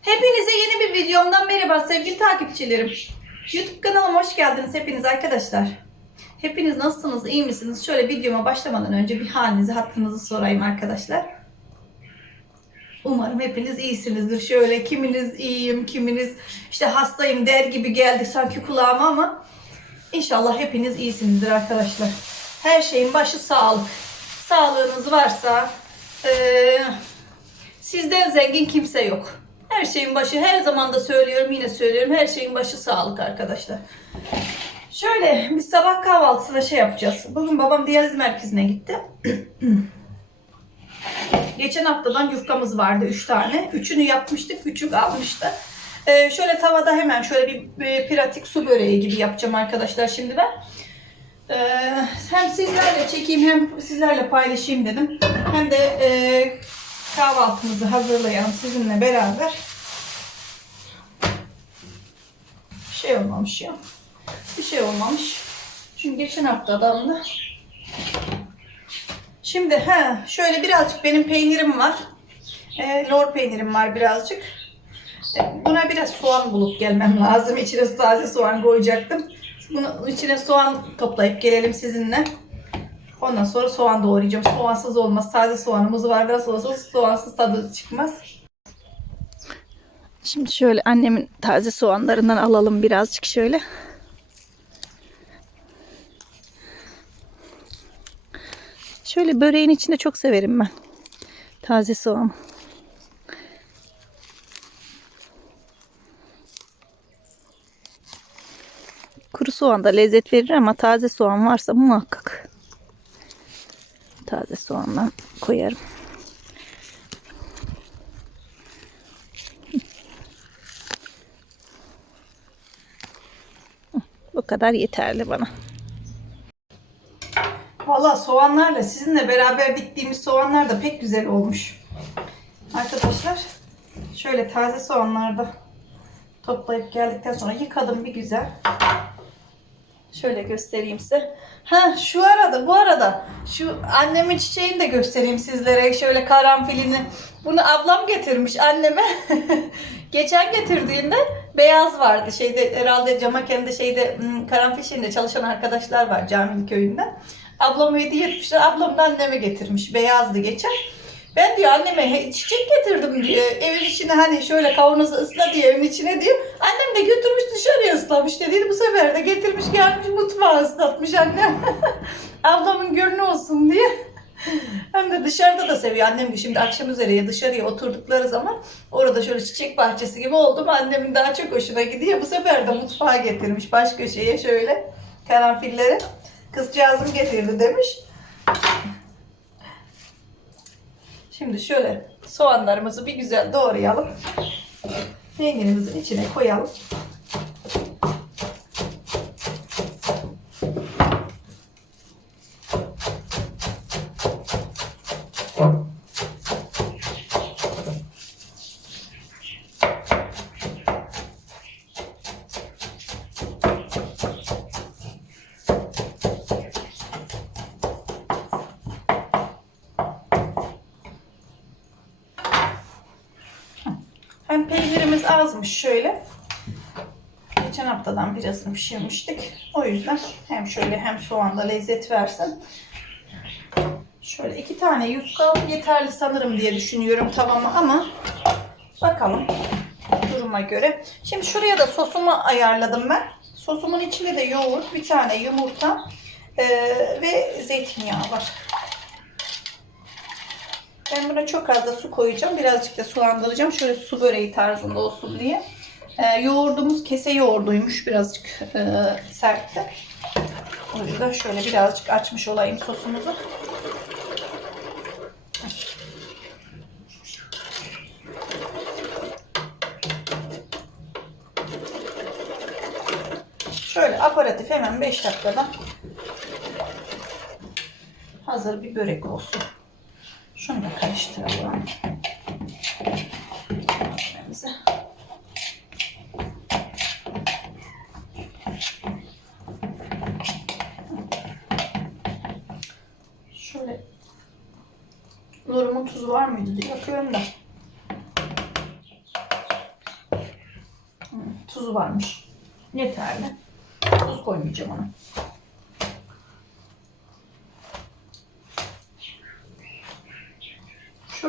Hepinize yeni bir videomdan merhaba sevgili takipçilerim. YouTube kanalıma hoş geldiniz hepiniz arkadaşlar. Hepiniz nasılsınız, iyi misiniz? Şöyle videoma başlamadan önce bir halinizi, hattınızı sorayım arkadaşlar. Umarım hepiniz iyisinizdir. Şöyle kiminiz iyiyim, kiminiz işte hastayım der gibi geldi sanki kulağıma ama inşallah hepiniz iyisinizdir arkadaşlar. Her şeyin başı sağlık. Sağlığınız varsa eee, sizden zengin kimse yok. Her şeyin başı her zaman da söylüyorum yine söylüyorum her şeyin başı sağlık arkadaşlar. Şöyle biz sabah kahvaltısında şey yapacağız. Bugün babam diyaliz merkezine gitti. Geçen haftadan yufkamız vardı 3 tane. Üçünü yapmıştık, üçü kalmıştı. Ee, şöyle tavada hemen şöyle bir, bir pratik su böreği gibi yapacağım arkadaşlar şimdi ben. Ee, hem sizlerle çekeyim hem sizlerle paylaşayım dedim. Hem de e, kahvaltımızı hazırlayalım sizinle beraber. Bir şey olmamış ya. Bir şey olmamış. Çünkü geçen haftadan da Şimdi he, şöyle birazcık benim peynirim var. E, lor peynirim var birazcık. E, buna biraz soğan bulup gelmem lazım. İçine taze soğan koyacaktım. Bunu içine soğan toplayıp gelelim sizinle. Ondan sonra soğan doğrayacağım. Soğansız olmaz. Taze soğanımız var. Nasıl olsa soğansız tadı çıkmaz. Şimdi şöyle annemin taze soğanlarından alalım birazcık şöyle. Şöyle böreğin içinde çok severim ben. Taze soğan. Soğan da lezzet verir ama taze soğan varsa muhakkak taze soğandan koyarım. Bu kadar yeterli bana. Valla soğanlarla sizinle beraber diktiğimiz soğanlar da pek güzel olmuş. Arkadaşlar şöyle taze soğanlarda toplayıp geldikten sonra yıkadım bir güzel. Şöyle göstereyim size. Ha şu arada bu arada şu annemin çiçeğini de göstereyim sizlere. Şöyle karanfilini. Bunu ablam getirmiş anneme. Geçen getirdiğinde beyaz vardı. Şeyde herhalde Camaken'de şeyde hmm, karanfil şeyinde çalışan arkadaşlar var Camili köyünde. Ablam hediye etmişler. Ablam da anneme getirmiş. Beyazdı geçen. Ben diyor anneme çiçek getirdim diyor. Evin içine hani şöyle kavanozu ısla diye evin içine diyor. Annem de götürmüş dışarıya ıslamış dedi. Bu sefer de getirmiş gelmiş mutfağa ıslatmış annem. Ablamın görünü olsun diye. Hem de dışarıda da seviyor. Annem de şimdi akşam üzeriye dışarıya oturdukları zaman orada şöyle çiçek bahçesi gibi oldu annemin daha çok hoşuna gidiyor. Bu sefer de mutfağa getirmiş baş köşeye şöyle karanfilleri. Kızcağızım getirdi demiş. Şimdi şöyle soğanlarımızı bir güzel doğrayalım. Peynirimizin içine koyalım. Azmış şöyle. Geçen haftadan birazını pişirmiştik. O yüzden hem şöyle hem soğanda lezzet versin. Şöyle iki tane yufka yeterli sanırım diye düşünüyorum tavama ama bakalım duruma göre. Şimdi şuraya da sosumu ayarladım ben. Sosumun içinde de yoğurt, bir tane yumurta eee, ve zeytinyağı var. Ben buna çok az da su koyacağım. Birazcık da sulandıracağım. Şöyle su böreği tarzında olsun diye. Ee, yoğurdumuz kese yoğurduymuş. Birazcık e, sertti. O yüzden şöyle birazcık açmış olayım sosumuzu. Şöyle aparatif hemen 5 dakikada hazır bir börek olsun. Şunu da karıştıralım. Şöyle Nur'umun tuzu var mıydı diye bakıyorum da. Tuzu varmış. Yeterli. Tuz koymayacağım ona.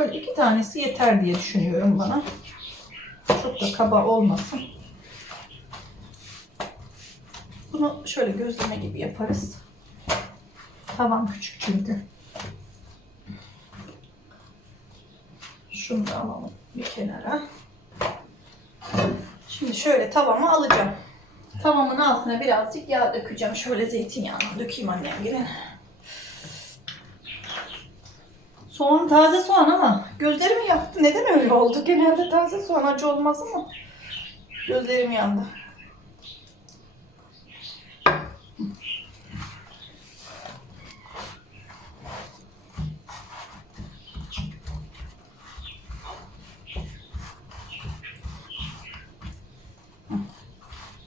Şöyle iki tanesi yeter diye düşünüyorum bana. Çok da kaba olmasın. Bunu şöyle gözleme gibi yaparız. Tavam küçük çünkü. Şunu da alalım bir kenara. Şimdi şöyle tavamı alacağım. Tavamın altına birazcık yağ dökeceğim. Şöyle zeytinyağını dökeyim annem gelin. Soğan taze soğan ama gözlerimi yaktı. Neden öyle oldu? Genelde taze soğan acı olmaz ama gözlerim yandı.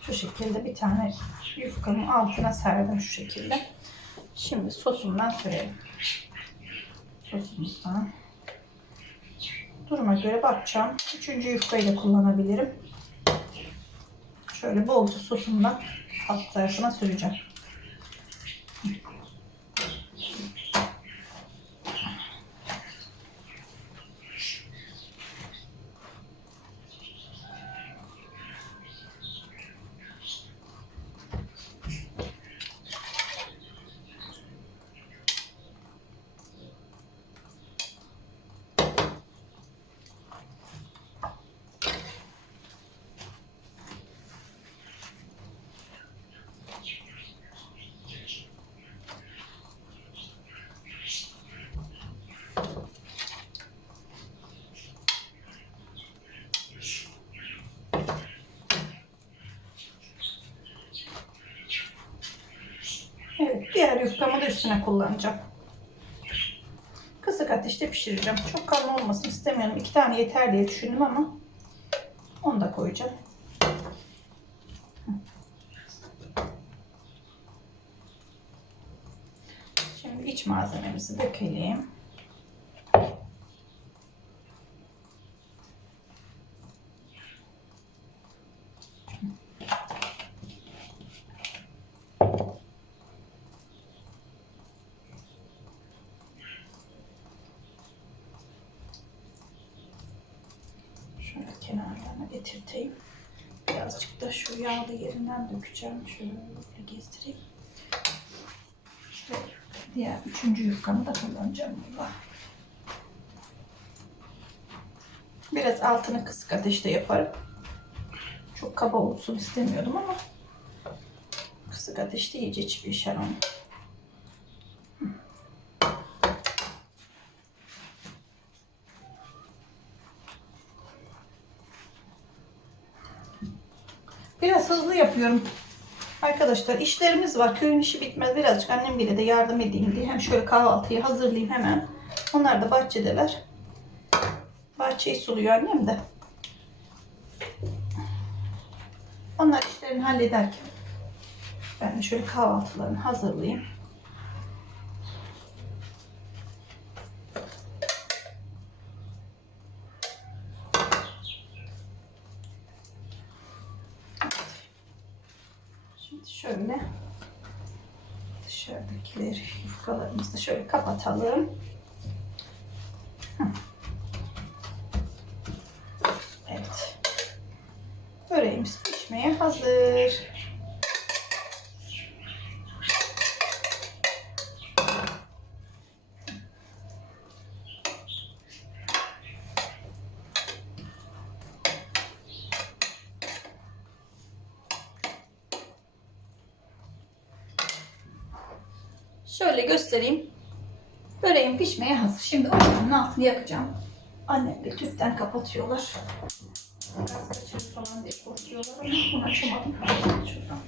Şu şekilde bir tane yufkanın altına serdim şu şekilde. Şimdi sosumdan sürelim. Sosumuzdan. Duruma göre bakacağım. Üçüncü yufkayı da kullanabilirim. Şöyle bolca sosumdan alt tarafına süreceğim. Evet, diğer yufkamı da üstüne kullanacağım. Kısık ateşte pişireceğim. Çok kalın olmasını istemiyorum. İki tane yeter diye düşündüm ama onu da koyacağım. Şimdi iç malzememizi dökelim. Şöyle kenarlarına getirteyim. Birazcık da şu yağlı yerinden dökeceğim. Şöyle gezdireyim. Şöyle diğer üçüncü yufkamı da kullanacağım burada. Biraz altını kısık ateşte yaparım. Çok kaba olsun istemiyordum ama kısık ateşte iyice pişer onu. Biraz hızlı yapıyorum. Arkadaşlar işlerimiz var. Köyün işi bitmez. Birazcık annem bile de yardım edeyim diye. Hem şöyle kahvaltıyı hazırlayayım hemen. Onlar da bahçedeler. Bahçeyi suluyor annem de. Onlar işlerini hallederken ben de şöyle kahvaltılarını hazırlayayım. Şöyle dışarıdakileri yufkalarımızı şöyle kapatalım. Hı. Evet. Böreğimiz pişmeye hazır. Şöyle göstereyim. Böreğim pişmeye hazır. Şimdi ocağın altını yakacağım. Annem de tüpten kapatıyorlar. Biraz kaçırı falan diye korkuyorlar bunu açamadım. Şuradan.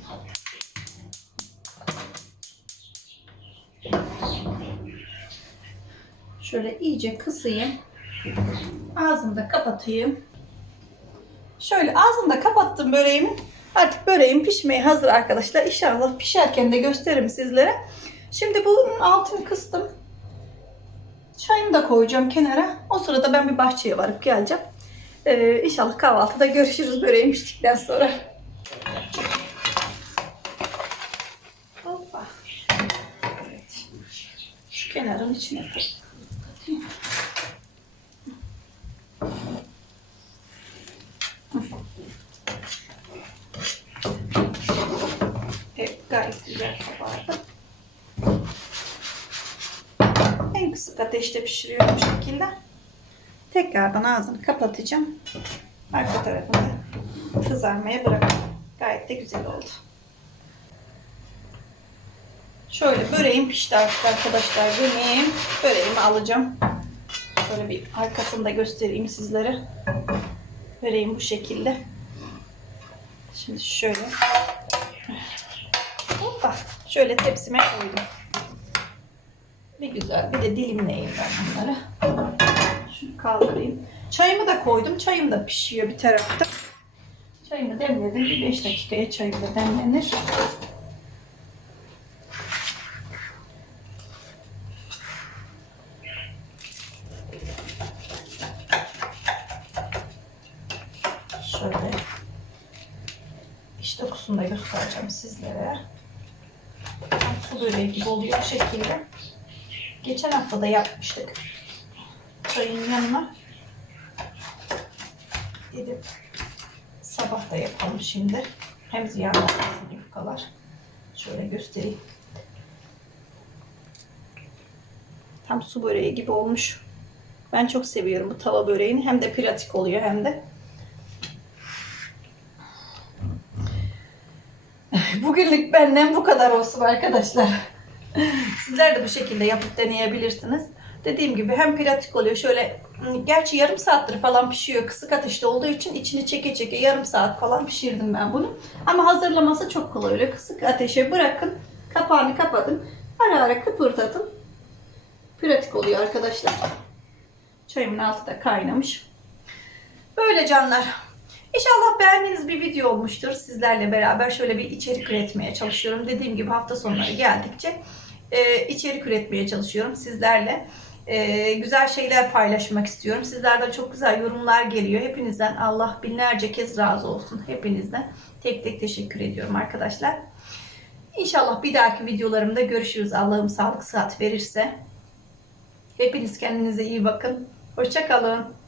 Şöyle iyice kısayım. Ağzını da kapatayım. Şöyle ağzını da kapattım böreğimi. Artık böreğim pişmeye hazır arkadaşlar. İnşallah pişerken de gösteririm sizlere. Şimdi bunun altını kıstım. Çayımı da koyacağım kenara. O sırada ben bir bahçeye varıp geleceğim. Ee, inşallah kahvaltıda görüşürüz böreğim içtikten sonra. Hoppa. Evet. Şu kenarın içine katayım. Evet gayet güzel kabardı. Kısık ateşte pişiriyorum bu şekilde. Tekrardan ağzını kapatacağım. Arka tarafını kızarmaya bırakıyorum. Gayet de güzel oldu. Şöyle böreğim pişti artık arkadaşlar. Benim böreğimi alacağım. Şöyle bir arkasını da göstereyim sizlere. Böreğim bu şekilde. Şimdi şöyle. Hoppa. Şöyle tepsime koydum. Bir güzel bir de dilimleyeyim ben bunları. Şunu kaldırayım. Çayımı da koydum. Çayım da pişiyor bir tarafta. Çayımı demledim. Bir 5 dakikaya çayım da demlenir. Şöyle iç dokusunu da göstereceğim sizlere. Su böreği gibi oluyor bu şekilde. Geçen hafta da yapmıştık. Çayın yanına. Dedim sabah da yapalım şimdi. Hem ziyan yufkalar. Şöyle göstereyim. Tam su böreği gibi olmuş. Ben çok seviyorum bu tava böreğini. Hem de pratik oluyor hem de. Bugünlük benden bu kadar olsun arkadaşlar. Sizler de bu şekilde yapıp deneyebilirsiniz. Dediğim gibi hem pratik oluyor. Şöyle gerçi yarım saattir falan pişiyor. Kısık ateşte olduğu için içini çeke çeke yarım saat falan pişirdim ben bunu. Ama hazırlaması çok kolay oluyor. Kısık ateşe bırakın. Kapağını kapatın. Ara ara kıpırdatın. Pratik oluyor arkadaşlar. Çayımın altı da kaynamış. Böyle canlar. İnşallah beğendiğiniz bir video olmuştur. Sizlerle beraber şöyle bir içerik üretmeye çalışıyorum. Dediğim gibi hafta sonları geldikçe e, içerik üretmeye çalışıyorum sizlerle. E, güzel şeyler paylaşmak istiyorum. Sizlerden çok güzel yorumlar geliyor. Hepinizden Allah binlerce kez razı olsun. Hepinizden tek tek teşekkür ediyorum arkadaşlar. İnşallah bir dahaki videolarımda görüşürüz. Allah'ım sağlık sıhhat verirse. Hepiniz kendinize iyi bakın. Hoşçakalın.